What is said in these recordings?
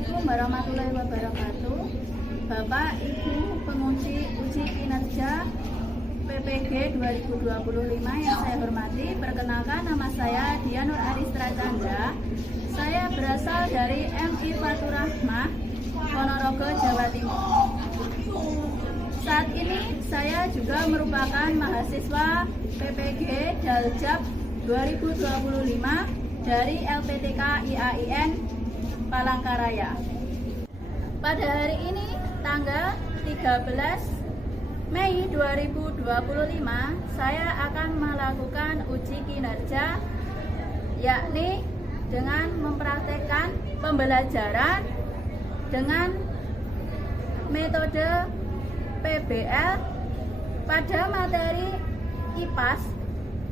Assalamualaikum warahmatullahi wabarakatuh. Bapak, Ibu penguji uji kinerja PPG 2025 yang saya hormati, perkenalkan nama saya Dianur Aristra Chandra. Saya berasal dari MI Fatur Rahmah, Ponorogo, Jawa Timur. Saat ini saya juga merupakan mahasiswa PPG Daljab 2025 dari LPTK IAIN Palangkaraya. Pada hari ini tanggal 13 Mei 2025 saya akan melakukan uji kinerja, yakni dengan mempraktekkan pembelajaran dengan metode PBL pada materi IPAS,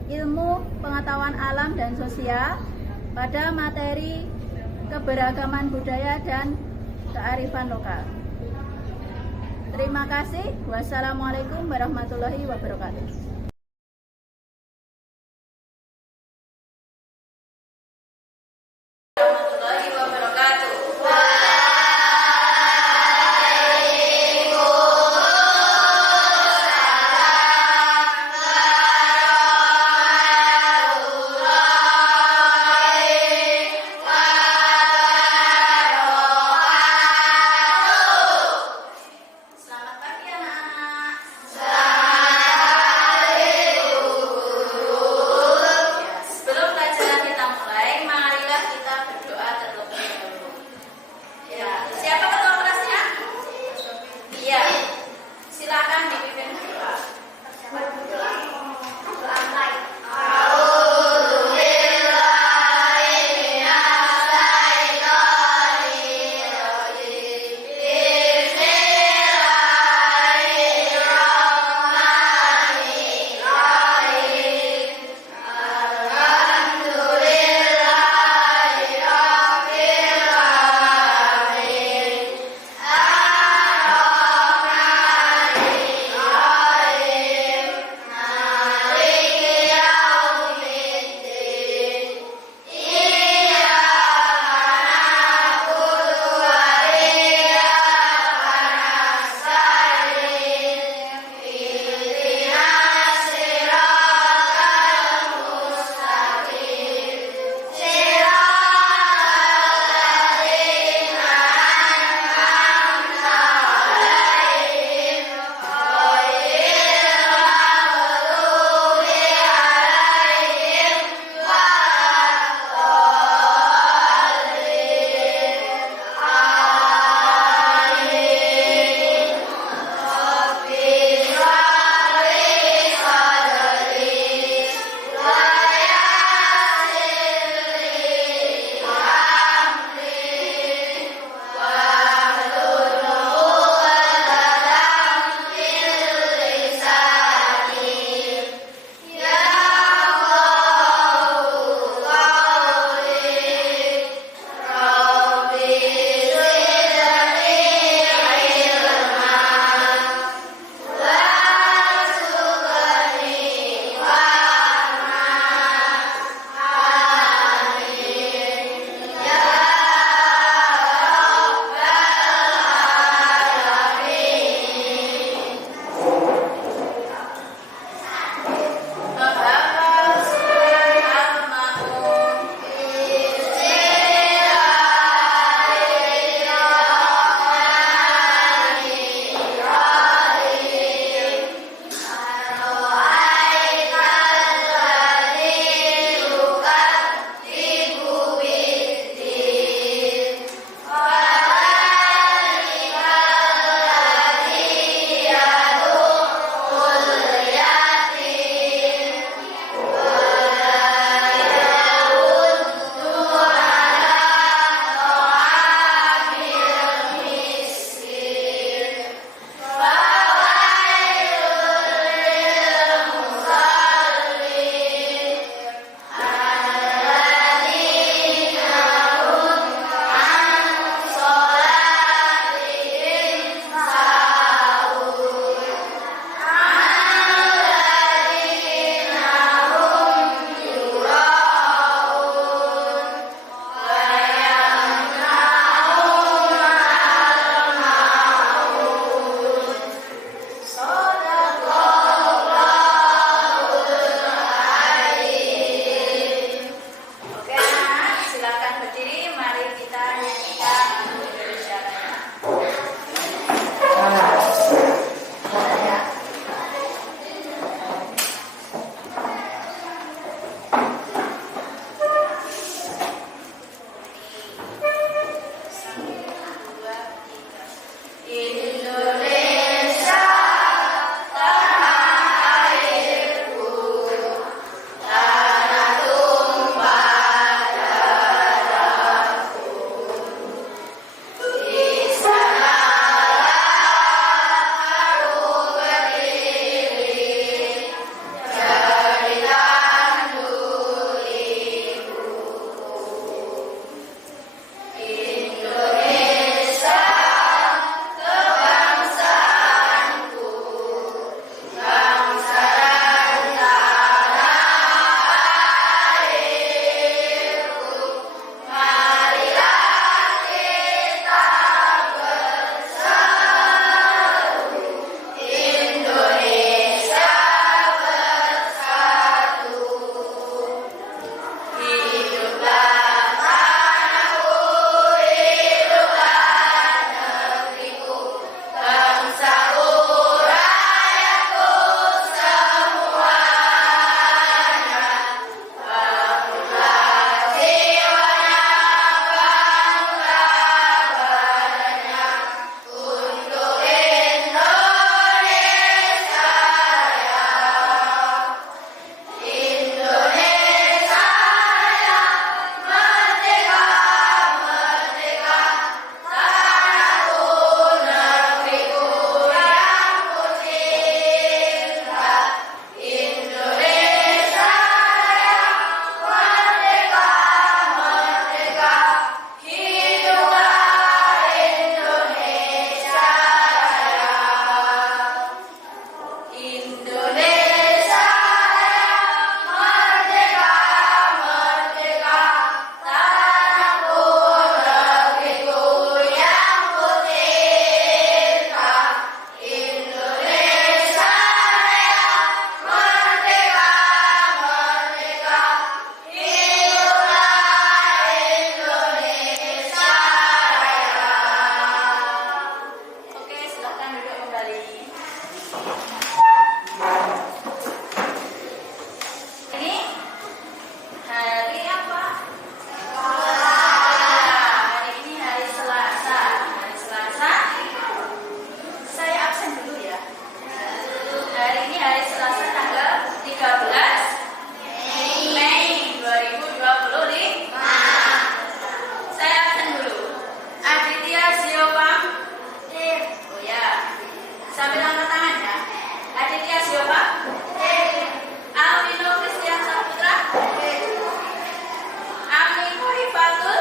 ilmu pengetahuan alam dan sosial, pada materi keberagaman budaya dan kearifan lokal. Terima kasih. Wassalamualaikum warahmatullahi wabarakatuh. Aditya siapa? Alvino Christian Saputra. Ami Muhifatul.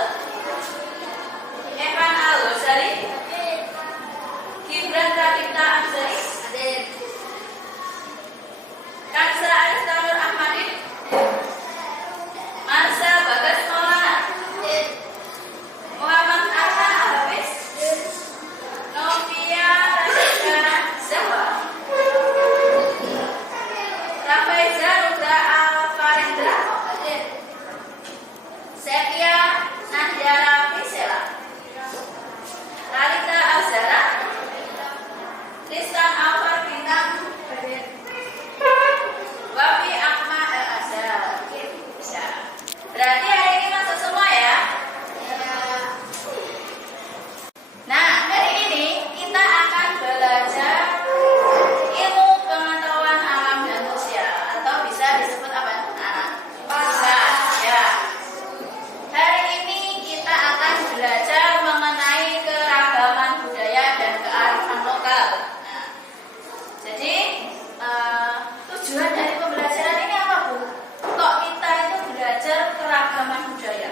Evan Al-Ghazali. Gibran Radita Azari. Kansa Aristanur Ahmadi. Marsa Bagas Maulana. Muhammad Ahsan Hafiz. Novia Radika Zahwa. Rafaiza Rudra Alfarendra. Sepia Nandiara Pisela. Lalita Azara. Tristan Alfar Bintang. Wafi Ahmad Al-Azhar. Bisa. Berarti hari ini masuk semua ya? Nah, hari ini kita akan belajar ilmu pengetahuan alam dan sosial, atau bisa disebut apa? Bisa, ya. Hari ini kita akan belajar mengenai keragaman budaya dan kearifan lokal. Nah, jadi tujuan dari pembelajaran ini apa, Bu? Kok kita itu belajar keragaman budaya?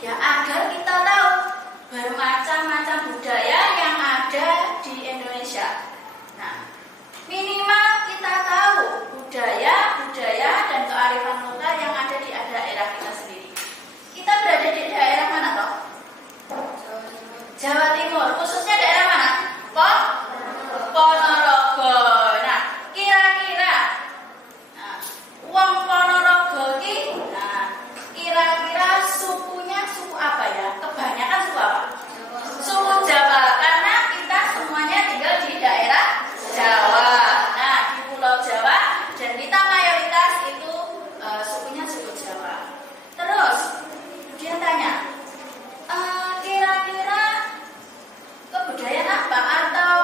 Ya agar kita tahu bermacam-macam budaya yang ada di Indonesia. Nah, minimal kita tahu budaya dan kearifan lokal yang ada di daerah kita sendiri. Kita berada di daerah mana toh? Jawa Timur, khususnya daerah mana? Ponorogo. Nah, kira-kira wong Ponorogo ini, kira-kira sukunya suku apa ya? Kebanyakan suku apa? Suku Jawa, karena kita semuanya tinggal di daerah Jawa. Nah, di Pulau Jawa, dan kita mayoritas itu sukunya suku Jawa. Terus dia tanya, kira-kira kebudayaan apa atau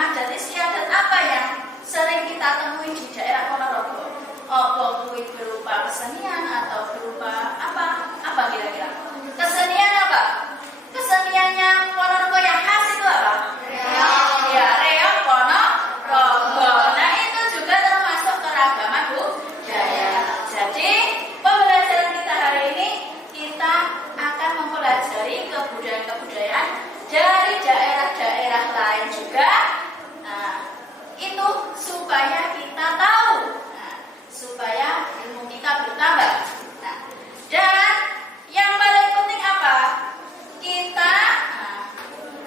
adat istiadat apa yang sering kita temui di daerah Ponorogo? Apa kuwi berupa kesenian atau berupa apa kira-kira? Kesenian apa? Keseniannya Ponorogo yang khas itu apa? Ya, reog Ponorogo. Nah, itu juga termasuk keragaman budaya. Jadi, pembelajaran kita hari ini kita akan mempelajari kebudayaan-kebudayaan dari daerah-daerah lain juga. Nah, itu supaya kita tahu, supaya ilmu kita bertambah. Nah, dan yang paling penting apa? Kita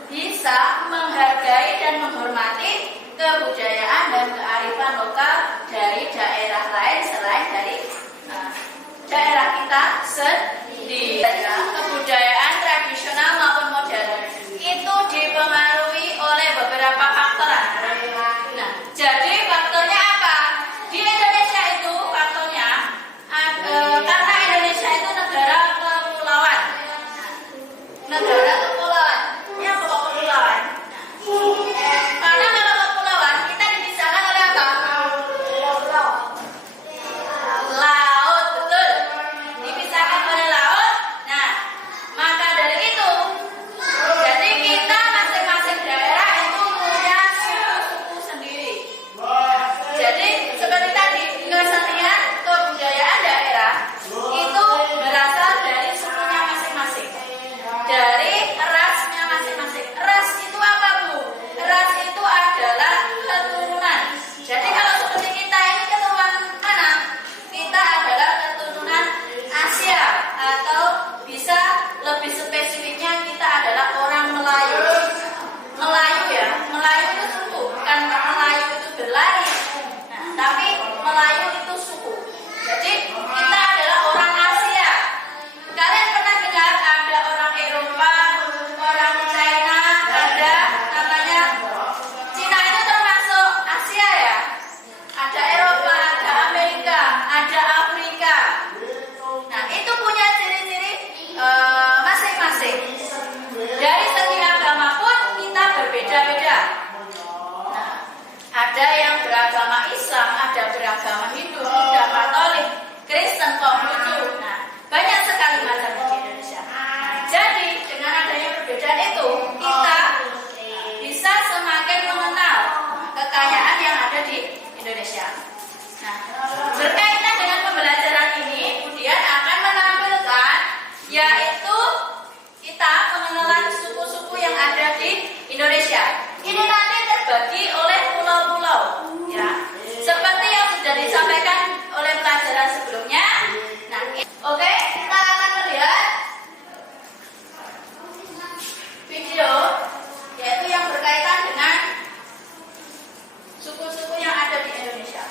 bisa menghargai dan menghormati kebudayaan dan kearifan lokal dari daerah lain selain dari daerah kita sendiri. Kebudayaan tradisional maupun modern itu dipengaruhi oleh beberapa faktor. Nah, jadi faktornya apa? Di Indonesia itu faktornya karena Indonesia itu negara kepulauan. Negara kepulauan. Ini apa kepulauan? Karena kalau kepulauan kita dipisahkan oleh apa? Laut, betul. Dipisahkan oleh laut. Nah, maka dari itu, jadi kita masing-masing daerah itu punya suku-suku sendiri. Jadi seperti tadi, kesenian kebudayaan daerah itu berasal dari sukunya masing-masing, dari rasnya masing-masing. Ras itu apa, Bu? Ras itu adalah keturunan. Jadi kalau seperti kita ini keturunan mana? Kita adalah keturunan Asia, atau bisa lebih spesifiknya kita adalah orang Melayu. Melayu ya, Melayu itu suku, bukan Melayu itu berlari. Nah, tapi Melayu itu suku. Jadi kita adalah orang Asia. Kalian pernah dengar ada orang Eropa, orang China, ada namanya Cina, itu termasuk Asia ya? Ada Eropa, ada Amerika, ada Afrika. Nah, itu punya ciri-ciri masing-masing. Dari segi agama pun kita berbeda-beda. Nah, ada yang beragama Islam, ada beragama Hindu, Buddha, Katolik, Kristen, Konghucu. Nah, banyak sekali macamnya di Indonesia. Nah, jadi dengan adanya perbedaan itu, kita bisa semakin mengenal kekayaan yang ada Indonesia. Nah, berkaitan dengan pembelajaran ini, kemudian akan menampilkan yaitu kita pengenalan suku-suku yang ada di Indonesia. Ini nanti terbagi oleh pulau-pulau, ya. Seperti yang sudah disampaikan oleh pelajaran sebelumnya. Nah, oke, kita akan melihat video yaitu yang berkaitan dengan suku-suku yang ada di Indonesia.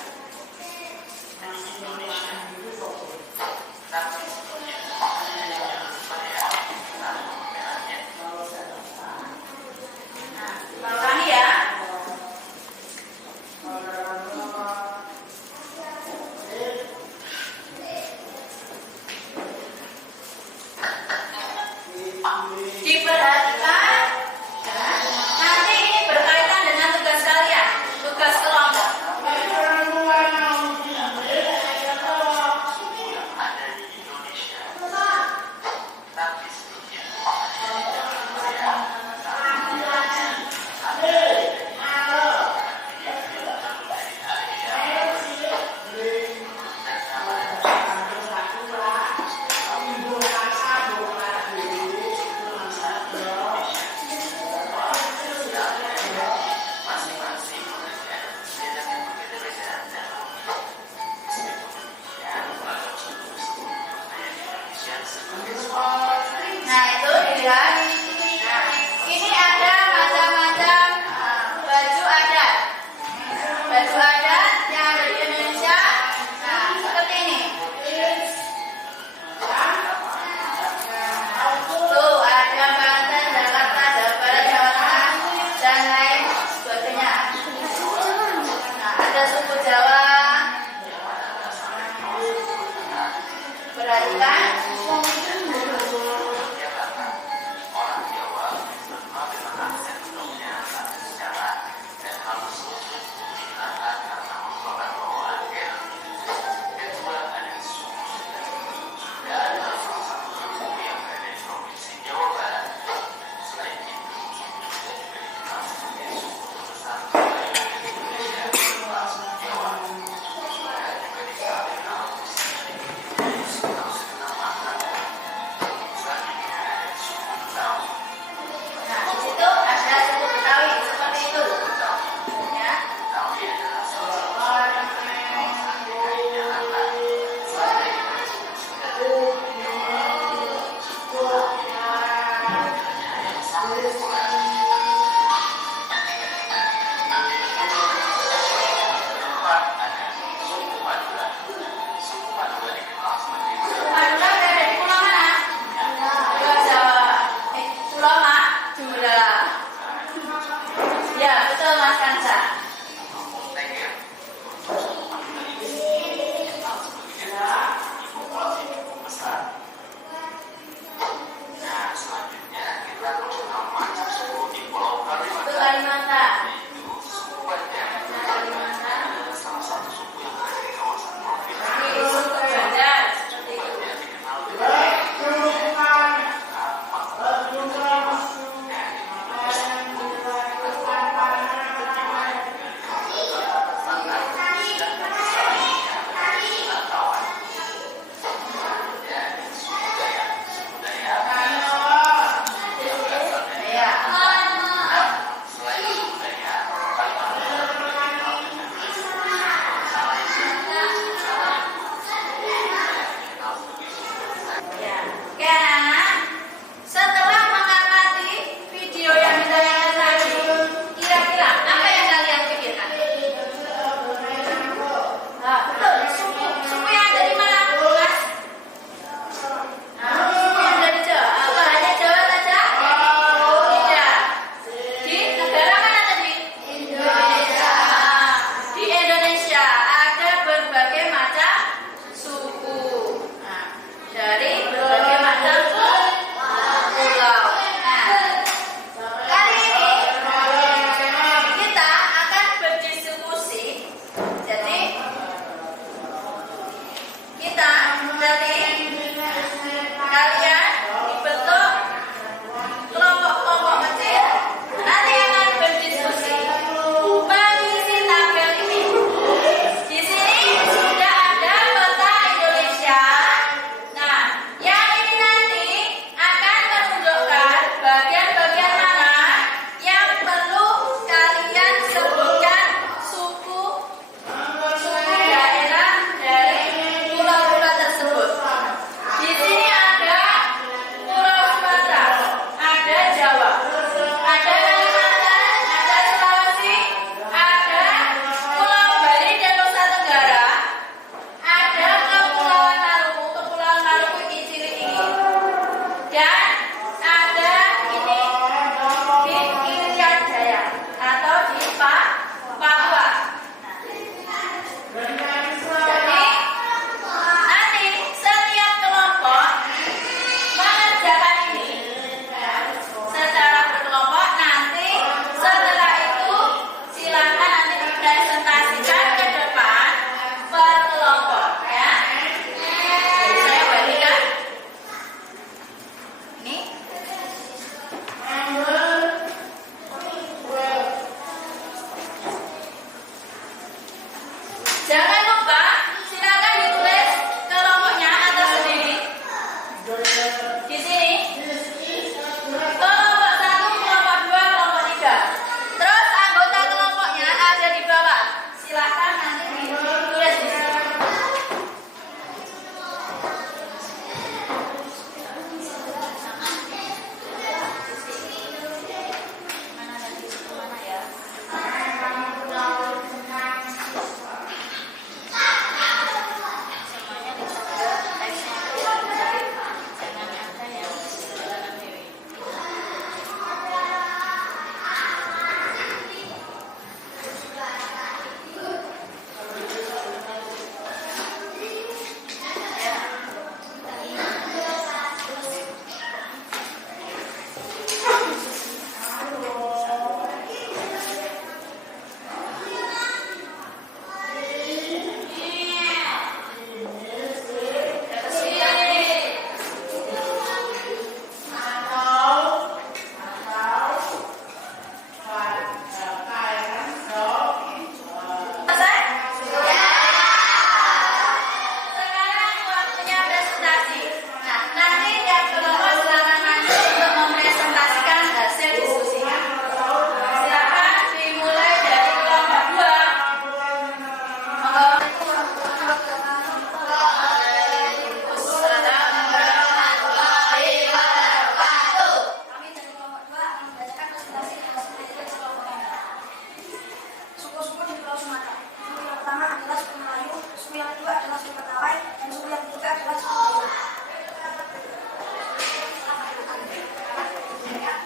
suku yang kedua adalah suku Mentawai, dan suku yang ketiga adalah suku Dayak.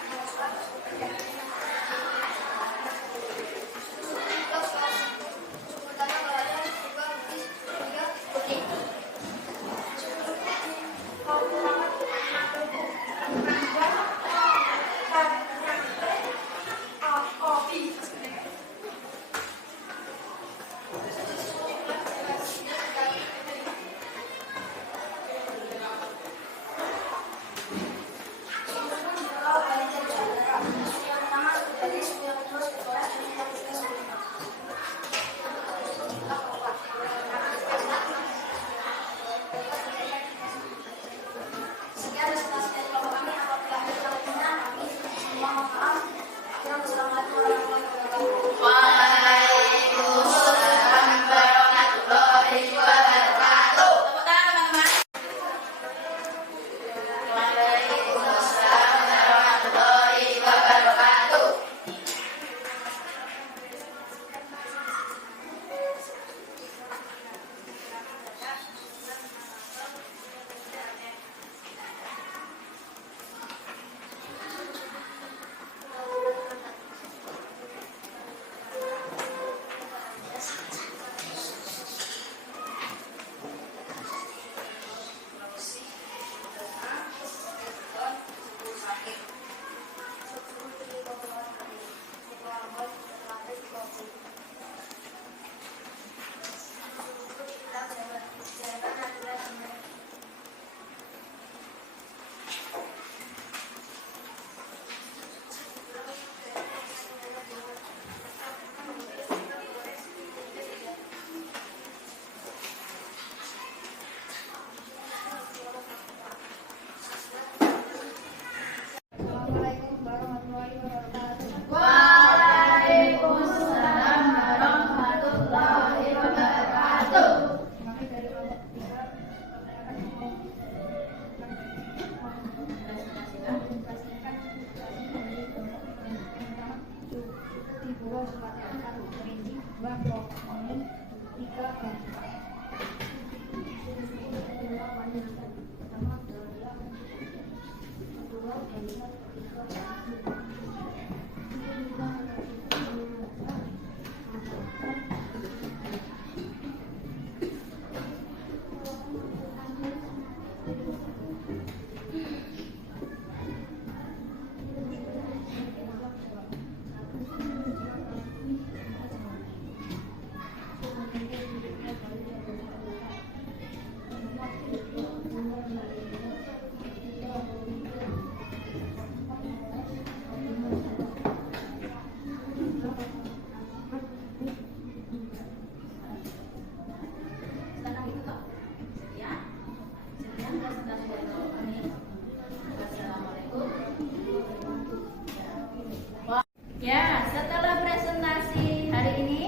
Ya, setelah presentasi hari ini,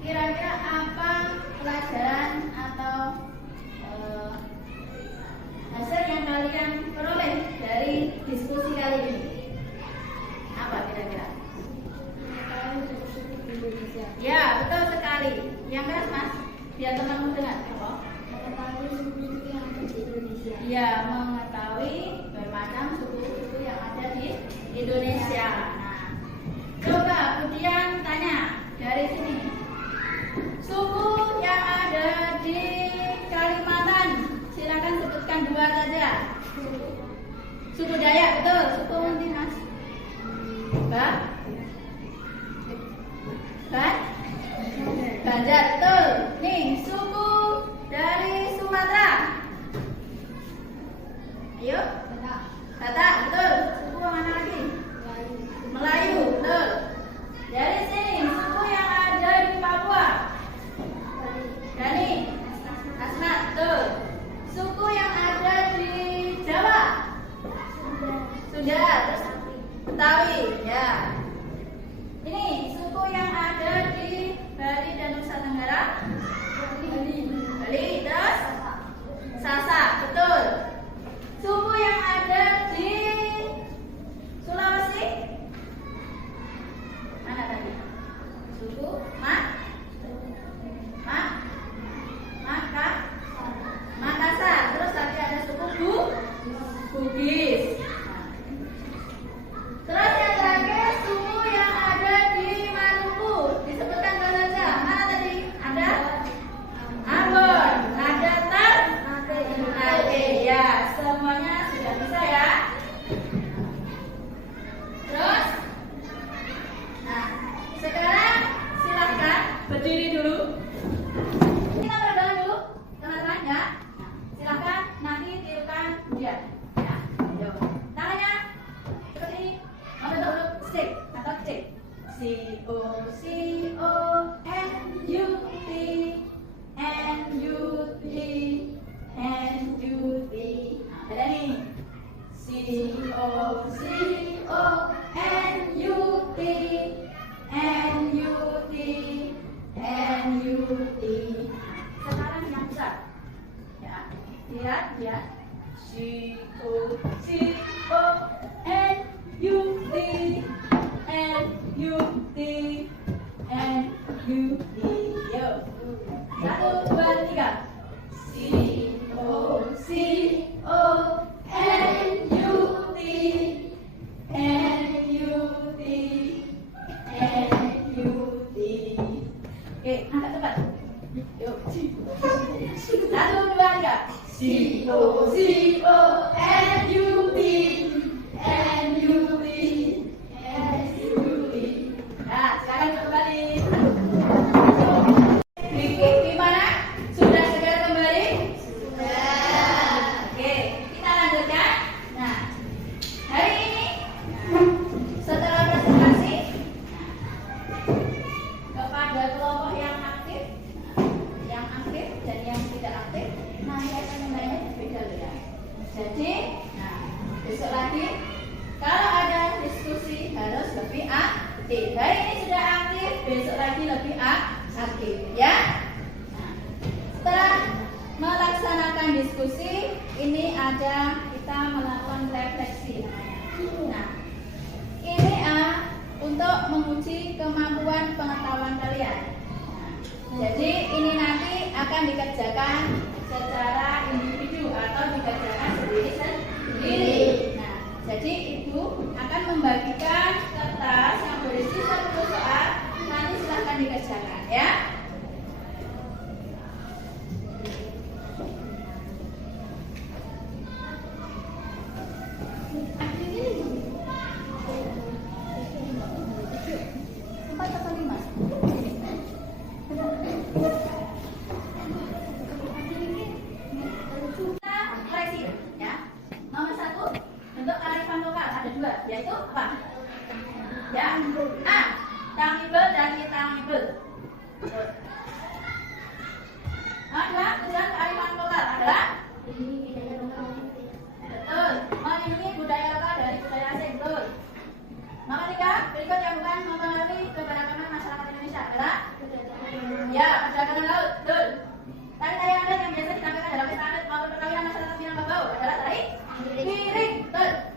kira-kira apa pelajaran atau hasil yang kalian peroleh dari diskusi kali ini? Apa kira-kira? Ya, betul sekali. Yang keras, Mas, biar teman-teman dengar. Apa? Mengetahui suku-suku yang ada di Indonesia. Ya, mengetahui bermacam suku-suku yang ada di Indonesia. Nah, coba kemudian tanya dari sini. Suku yang ada di Kalimantan, silakan sebutkan 2 saja. Suku Dayak, betul. Suku nanti, Mas. Banjar, betul. Nih, suku dari Sumatera. Ayo. Batak, betul. Suku mana lagi? Melayu, betul. Dari sini, suku yang ada di Papua. Dani, Asma, betul. Suku yang ada di Jawa. Sunda, terus Betawi, ya. Ini suku yang ada di Bali dan Nusa Tenggara. berdiri dulu. Kita berdoa dulu, teman-teman ya. Nah, silakan nanti tirukan dia. Ya, yuk. Tangannya seperti ini, membentuk huruf C atau C. C O C O N U T N U T N U T. Nah, ada nih. C O C O N U T N U T N U T. Sekarang yang besar. Ya, lihat ya. C O C O N U T N U T N U T. Yo. 1, 2, 3. C O C O N U T N U T N U T. Oke, angkat cepat. Yuk. 1, 2, 3. C O C O N U T N U T N U T. Nah, sekarang kembali. Gimana? Sudah segera kembali? Sudah. Oke, kita lanjutkan. Nah, hari ini setelah presentasi kepada kelompok yang aktif dan yang tidak aktif, nanti akan nilainya berbeda ya. Jadi, nah, besok lagi kalau ada diskusi harus lebih aktif. Hari ini sudah aktif, besok lagi lebih aktif ya. Nah, setelah melaksanakan diskusi, ini ada kita melakukan refleksi. Nah, ini untuk menguji kemampuan pengetahuan kalian. Nah, jadi ini nanti akan dikerjakan secara individu atau dikerjakan sendiri. Nah, jadi ibu akan membagikan kertas yang berisi 10 soal. Nanti silahkan dikerjakan ya. Yaitu apa? Ya, A. Tangible dan intangible. Ada tujuan kearifan lokal adalah betul, melindungi budaya lokal dari budaya asing. Betul. Nomor 3, berikut yang bukan mempengaruhi keberagaman masyarakat Indonesia adalah ya, perdagangan laut. Betul. Tari-tarian adat yang biasa ditampilkan dalam pesta adat maupun perkawinan masyarakat Minangkabau adalah tari piring. Betul.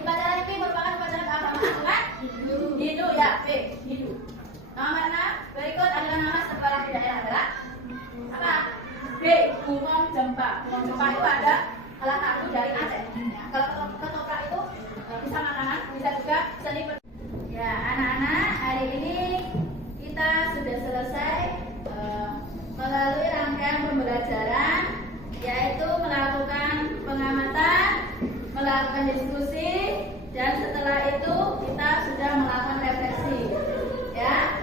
Upacara Nyepi merupakan upacara keagamaan bukan? Hindu ya, B. Hindu. Nomor 6, berikut adalah nama sebuah daerah adalah apa? B. Gumong Jempa. Gumong Jempa itu ada salah satu dari Aceh. Ya, kalau ketoprak itu bisa makanan, bisa juga seni. Ya, anak-anak, hari ini kita sudah selesai melalui rangkaian pembelajaran, yaitu melakukan pengamatan, melakukan diskusi, dan setelah itu kita sudah melakukan refleksi ya.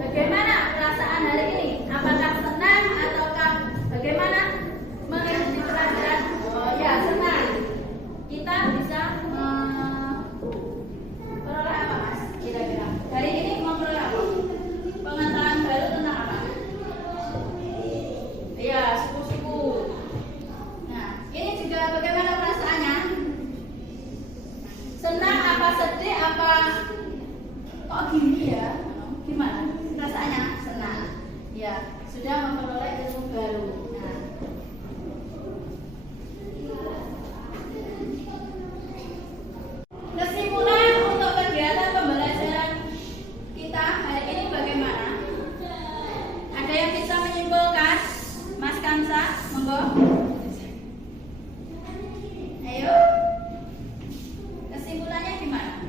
Bagaimana perasaan hari ini? Apakah senang ataukah bagaimana mengikuti pelajaran? Oh ya, senang. Kita bisa memperoleh apa mas? Kira-kira hari ini memperoleh apa? Pengetahuan baru tentang apa? Iya, suku-suku. Nah, ini juga bagaimana perasaannya? Senang apa sedih apa kok gini ya? Gimana perasaannya? Senang. Ya, sudah memperoleh ilmu baru. Nah, kesimpulan untuk kegiatan pembelajaran kita hari ini bagaimana? Ada yang bisa menyimpulkan? Mas Kamsa, monggo. Ayo. Kesimpulannya gimana?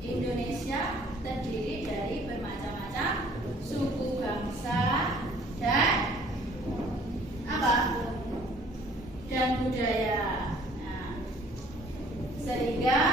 Indonesia terdiri dari bermacam-macam suku, bangsa, dan apa? Dan budaya. Nah, sehingga